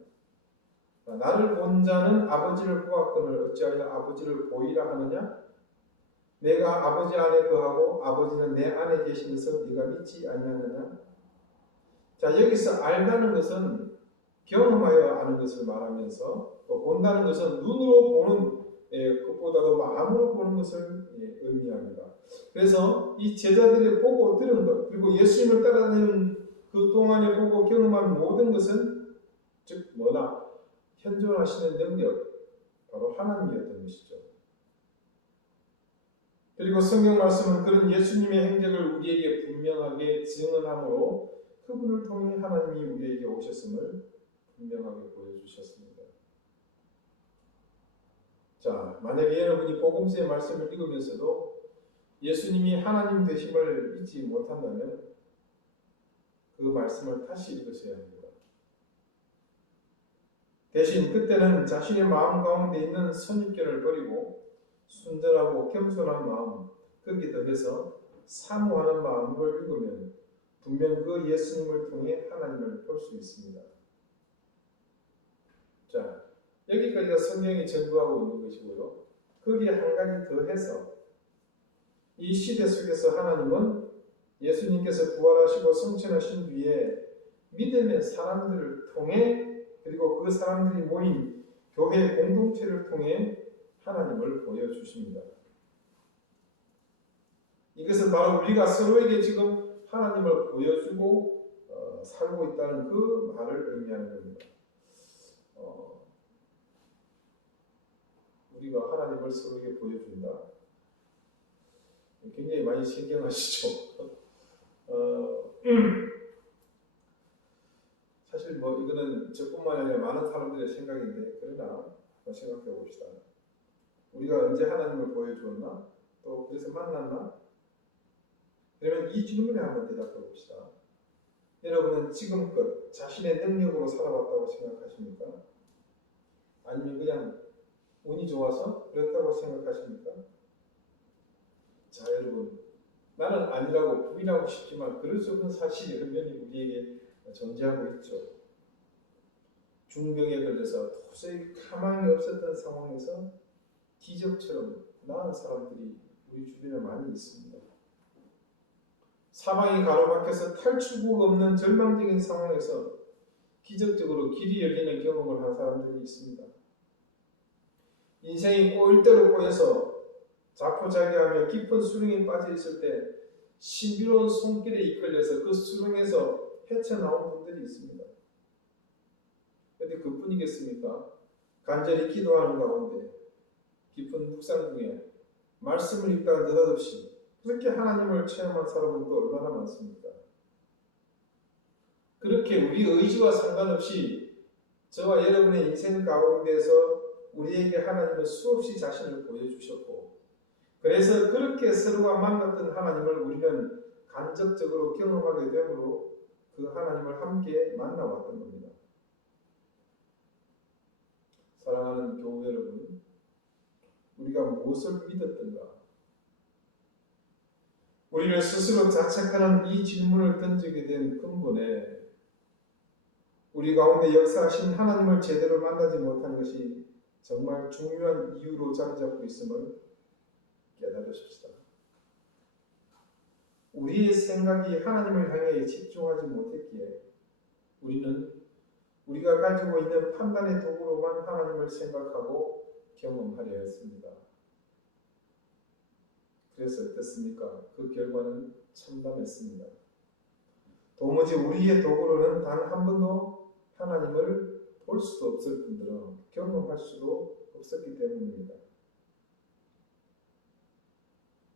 나를 본 자는 아버지를 보았거늘 어찌하여 아버지를 보이라 하느냐? 내가 아버지 안에 거하고 아버지는 내 안에 계신 것을 네가 믿지 아니하느냐? 자, 여기서 알다는 것은 경험하여 아는 것을 말하면서 또 본다는 것은 눈으로 보는 것보다도 마음으로 보는 것을 의미합니다. 그래서 이 제자들이 보고 들은 것 그리고 예수님을 따라다니는 그 동안에 보고 경험한 모든 것은 즉 뭐나 현존하시는 능력 바로 하나님이었던 것이죠. 그리고 성경 말씀은 그런 예수님의 행적을 우리에게 분명하게 증언하므로 그분을 통해 하나님이 우리에게 오셨음을 분명하게 보여주셨습니다. 자, 만약에 여러분이 복음서의 말씀을 읽으면서도 예수님이 하나님 되심을 믿지 못한다면 그 말씀을 다시 읽으셔야 합니다. 대신 그때는 자신의 마음 가운데 있는 선입견을 버리고 순전하고 겸손한 마음, 거기에 더해서 사모하는 마음을 읽으면 분명 그 예수님을 통해 하나님을 볼 수 있습니다. 자, 여기까지가 성경이 전부하고 있는 것이고요. 거기에 한 가지 더해서 이 시대 속에서 하나님은 예수님께서 부활하시고 승천하신 뒤에 믿음의 사람들을 통해 그리고 그 사람들이 모인 교회 공동체를 통해 하나님을 보여주십니다. 이것은 바로 우리가 서로에게 지금 하나님을 보여주고 살고 있다는 그 말을 의미하는 겁니다. 우리가 하나님을 서로에게 보여준다. 굉장히 많이 신경하시죠. 사실 뭐 이거는 저뿐만 아니라 많은 사람들의 생각인데, 그러나 생각해 봅시다. 우리가 언제 하나님을 보여주었나? 또 그래서 만났나? 그러면 이 질문에 한번 대답해 봅시다. 여러분은 지금껏 자신의 능력으로 살아왔다고 생각하십니까? 아니면 그냥 운이 좋아서 그랬다고 생각하십니까? 자, 여러분, 나는 아니라고 부인하고 싶지만 그럴 수 없는 사실이 분명히 우리에게 존재하고 있죠. 중병에 걸려서 도저히 가망이 없었던 상황에서 기적처럼 나은 사람들이 우리 주변에 많이 있습니다. 사방이 가로막혀서 탈출구가 없는 절망적인 상황에서 기적적으로 길이 열리는 경험을 한 사람들이 있습니다. 인생이 꼴대로 꼬여서 자포자기하며 깊은 수렁에 빠져 있을 때 신비로운 손길에 이끌려서 그 수렁에서 헤쳐나온 분들이 있습니다. 그런데 그뿐이겠습니까? 간절히 기도하는 가운데 깊은 묵상 중에 말씀을 읽다가 느닷없이 그렇게 하나님을 체험한 사람은 또 얼마나 많습니까? 그렇게 우리 의지와 상관없이 저와 여러분의 인생 가운데서 우리에게 하나님은 수없이 자신을 보여주셨고, 그래서 그렇게 서로가 만났던 하나님을 우리는 간접적으로 경험하게 되므로 그 하나님을 함께 만나왔던 겁니다. 사랑하는 교우 여러분, 우리가 무엇을 믿었던가? 우리를 스스로 자책하는 이 질문을 던지게 된 근본에 우리 가운데 역사하신 하나님을 제대로 만나지 못한 것이 정말 중요한 이유로 자리 잡고 있음을 깨달으십시다. 우리의 생각이 하나님을 향해 집중하지 못했기에 우리는 우리가 가지고 있는 판단의 도구로만 하나님을 생각하고 경험하려 했습니다. 그래서 어땠습니까? 그 결과는 참담했습니다. 도무지 우리의 도구로는 단 한 번도 하나님을 볼 수도 없을 뿐더러 경험할 수도 없었기 때문입니다.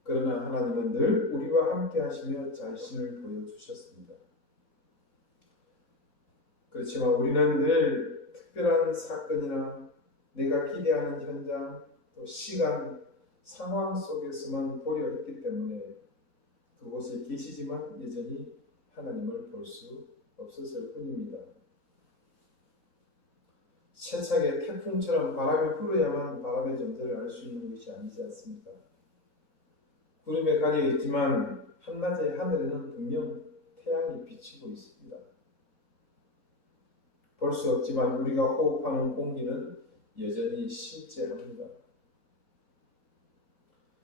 그러나 하나님은 늘 우리와 함께 하시며 자신을 보여주셨습니다. 그렇지만 우리는 늘 특별한 사건이나 내가 기대하는 현장, 또 시간, 상황 속에서만 보려 했기 때문에 그곳에 계시지만 여전히 하나님을 볼 수 없었을 뿐입니다. 세차게 태풍처럼 바람이 불어야만 바람의 존재를 알 수 있는 것이 아니지 않습니까? 구름에 가려 있지만 한낮의 하늘에는 분명 태양이 비치고 있습니다. 볼 수 없지만 우리가 호흡하는 공기는 여전히 실제합니다.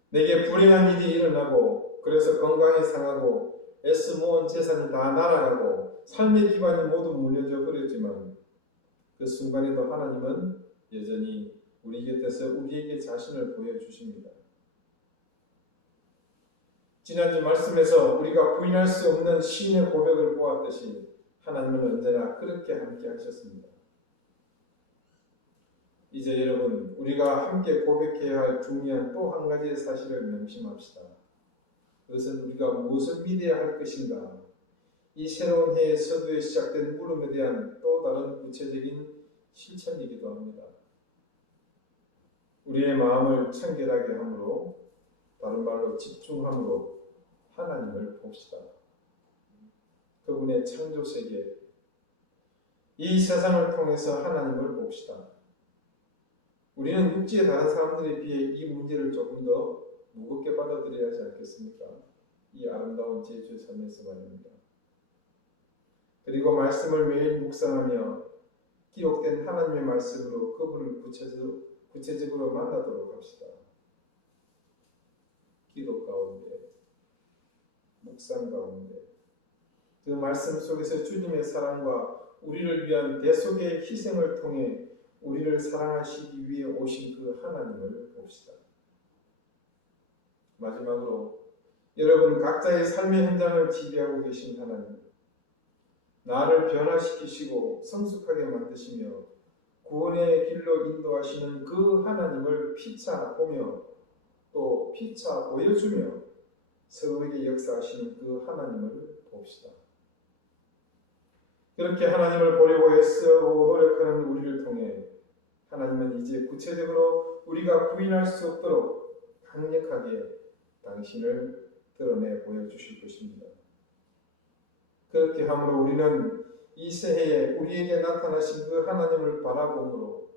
내게 불행한 일이 일어나고 그래서 건강이 상하고 애써 모은 재산이 다 날아가고 삶의 기반이 모두 무너져 버렸지만 그 순간에도 하나님은 여전히 우리 곁에서 우리에게 자신을 보여주십니다. 지난주 말씀에서 우리가 부인할 수 없는 시인의 고백을 보았듯이 하나님은 언제나 그렇게 함께 하셨습니다. 이제 여러분, 우리가 함께 고백해야 할 중요한 또 한 가지의 사실을 명심합시다. 그것은 우리가 무엇을 믿어야 할 것인가? 이 새로운 해의 서두에 시작된 물음에 대한 또 다른 구체적인 실천이기도 합니다. 우리의 마음을 청결하게 함으로, 다른 말로 집중함으로 하나님을 봅시다. 그분의 창조세계, 이 세상을 통해서 하나님을 봅시다. 우리는 육지의 다른 사람들에 비해 이 문제를 조금 더 무겁게 받아들여야 하지 않겠습니까? 이 아름다운 제주의 삶에서 말입니다. 그리고 말씀을 매일 묵상하며 기록된 하나님의 말씀으로 그분을 구체적으로 만나도록 합시다. 기도 가운데, 묵상 가운데, 그 말씀 속에서 주님의 사랑과 우리를 위한 대속의 희생을 통해 우리를 사랑하시기 위해 오신 그 하나님을 봅시다. 마지막으로 여러분 각자의 삶의 현장을 지배하고 계신 하나님, 나를 변화시키시고 성숙하게 만드시며 구원의 길로 인도하시는 그 하나님을 피차 보며 또 피차 보여주며 서로에게 역사하시는 그 하나님을 봅시다. 그렇게 하나님을 보려고 애쓰고 노력하는 우리를 통해 하나님은 이제 구체적으로 우리가 부인할 수 없도록 강력하게 당신을 드러내 보여주실 것입니다. 그렇게 함으로 우리는 이 새해에 우리에게 나타나신 그 하나님을 바라봄으로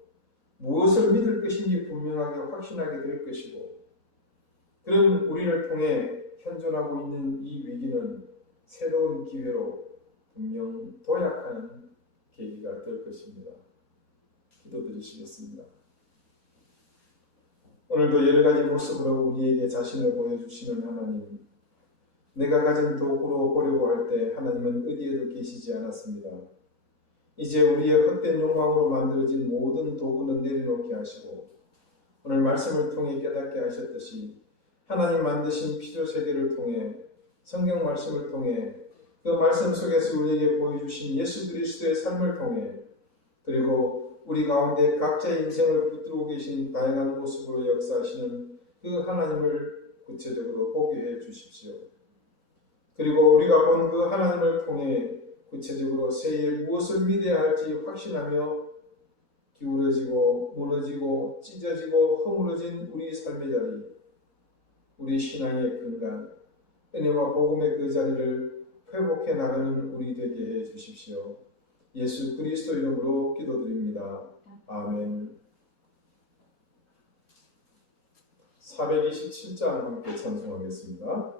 무엇을 믿을 것인지 분명하게 확신하게 될 것이고, 그런 우리를 통해 현존하고 있는 이 위기는 새로운 기회로 분명 도약하는 계기가 될 것입니다. 기도드리시겠습니다. 오늘도 여러 가지 모습으로 우리에게 자신을 보여주시는 하나님, 내가 가진 도구로 보려고 할 때 하나님은 어디에도 계시지 않았습니다. 이제 우리의 헛된 욕망으로 만들어진 모든 도구는 내려놓게 하시고 오늘 말씀을 통해 깨닫게 하셨듯이 하나님 만드신 피조세계를 통해 성경 말씀을 통해 그 말씀 속에서 우리에게 보여주신 예수 그리스도의 삶을 통해 그리고 우리 가운데 각자의 인생을 붙들고 계신 다양한 모습으로 역사하시는 그 하나님을 구체적으로 보게 해 주십시오. 그리고 우리가 본 그 하나님을 통해 구체적으로 새해에 무엇을 믿어야 할지 확신하며 기울어지고 무너지고 찢어지고 허물어진 우리 삶의 자리, 우리 신앙의 근간, 은혜와 복음의 그 자리를 회복해 나가는 우리 되게 해 주십시오. 예수 그리스도 이름으로 기도드립니다. 아멘. 427장 함께 찬송하겠습니다.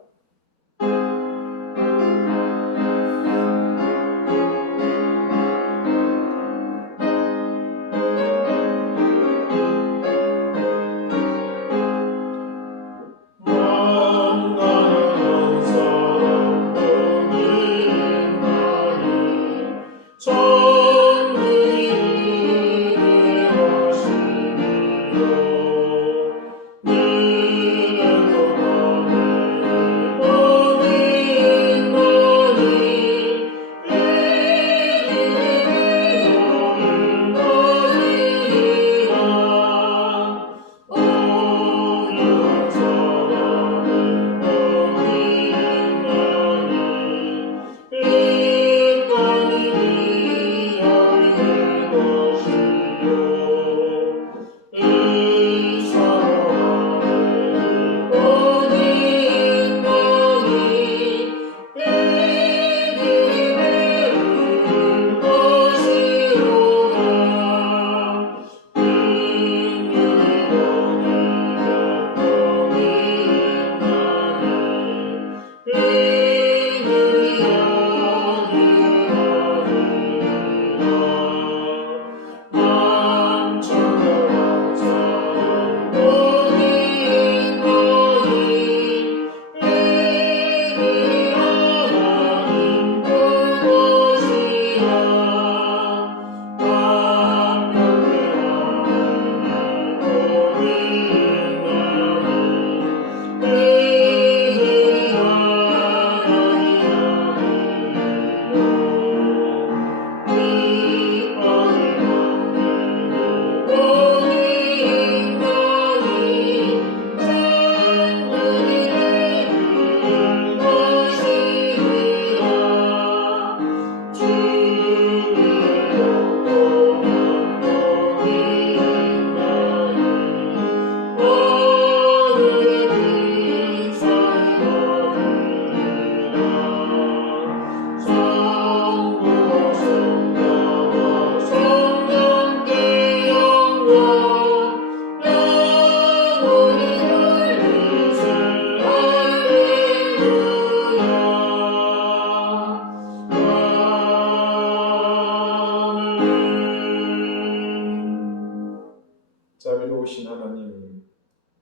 자비로우신 하나님,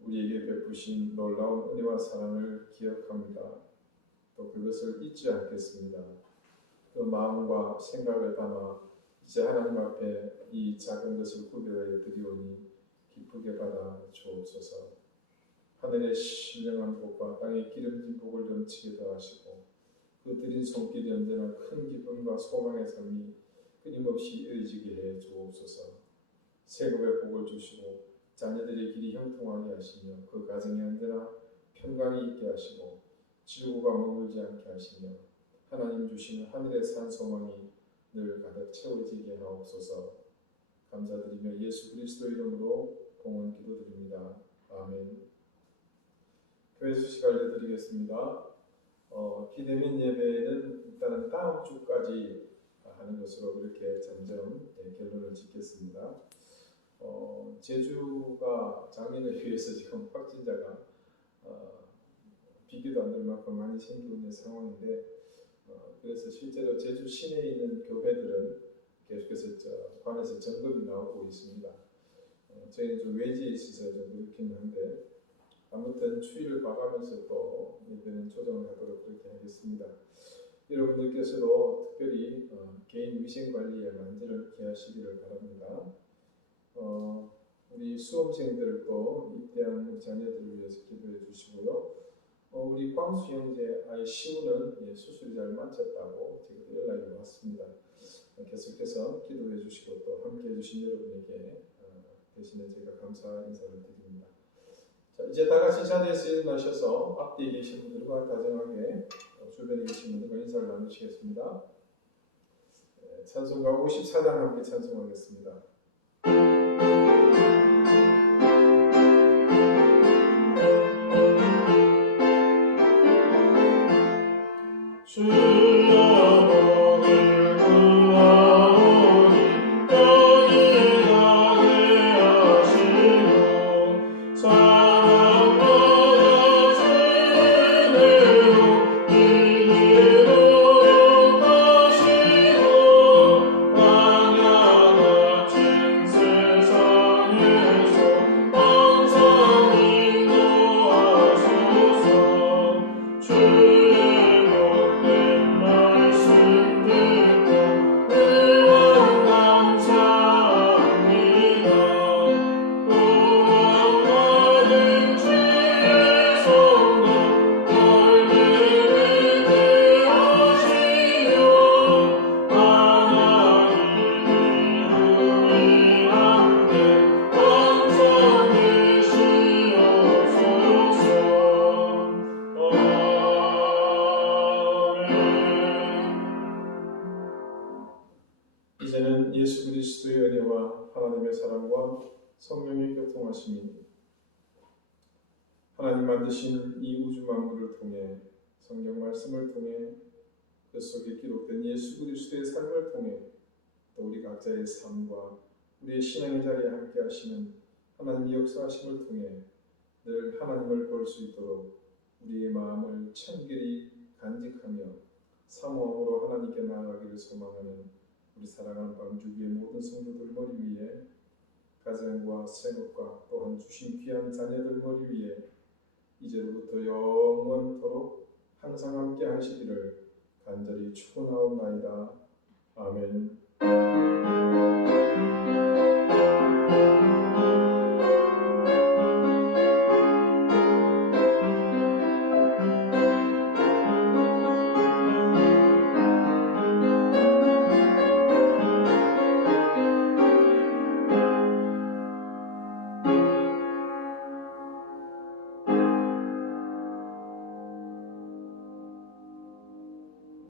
우리에게 베푸신 놀라운 은혜와 사랑을 기억합니다. 또 그것을 잊지 않겠습니다. 그 마음과 생각을 담아 이제 하나님 앞에 이 작은 것을 구별하여 드리오니 기쁘게 받아 주옵소서. 하늘의 신령한 복과 땅의 기름진 복을 넘치게 더하시고 그 드린 손길이 언제나 큰 기쁨과 소망의 삶이 끊임없이 이어지게 해 주옵소서. 세급의 복을 주시고 자녀들의 길이 형통하게 하시며 그 가정에 언제나 평강이 있게 하시고 질고가 머물지 않게 하시며 하나님 주시는 하늘의 산소망이 늘 가득 채워지게 하옵소서. 감사드리며 예수 그리스도 이름으로 봉헌 기도드립니다. 아멘. 교회 소식 알려드리겠습니다. 비대면 예배는 일단은 다음 주까지 하는 것으로 그렇게 잠정 결론을 짓겠습니다. 제주가 작년에 비해서 지금 확진자가 비교도 안 될 만큼 많이 생기고 있는 상황인데 그래서 실제로 제주 시내에 있는 교회들은 계속해서 관에서 점검이 나오고 있습니다. 저희는 좀 외지에 있어서 좀 그렇긴 한데 아무튼 추이를 봐가면서 또 예배는 조정을 하도록 그렇게 하겠습니다. 여러분들께서도 특별히 개인 위생 관리에 만전을 기하시기를 바랍니다. 우리 수험생들도 입대한 우리 자녀들을 위해서 기도해 주시고요. 우리 광수 형제 아이 시우는 수술이 잘 마쳤다고 지금 연락이 왔습니다. 계속해서 기도해 주시고 또 함께 해주신 여러분에게 대신에 제가 감사 인사를 드립니다. 자, 이제 다 같이 자리에서 일어나셔서 앞뒤에 계신 분들과 다정하게 주변에 계신 분들과 인사를 나누시겠습니다. 찬송가 54장 함께 찬송하겠습니다. 이제는 예수 그리스도의 은혜와 하나님의 사랑과 성령의 교통하심이 하나님 만드신 이 우주 만물을 통해 성경 말씀을 통해 그 속에 기록된 예수 그리스도의 삶을 통해 또 우리 각자의 삶과 우리의 신앙의 자리에 함께 하시는 하나님의 역사하심을 통해 늘 하나님을 볼 수 있도록 우리의 마음을 청결히 간직하며 사모함으로 하나님께 나아가기를 소망하는 우리 사랑하는 광주교회 모든 성도들 머리 위에 가정과 생업과 또한 주신 귀한 자녀들 머리 위에 이제로부터 영원토록 항상 함께 하시기를 간절히 축원하옵나이다. 아멘.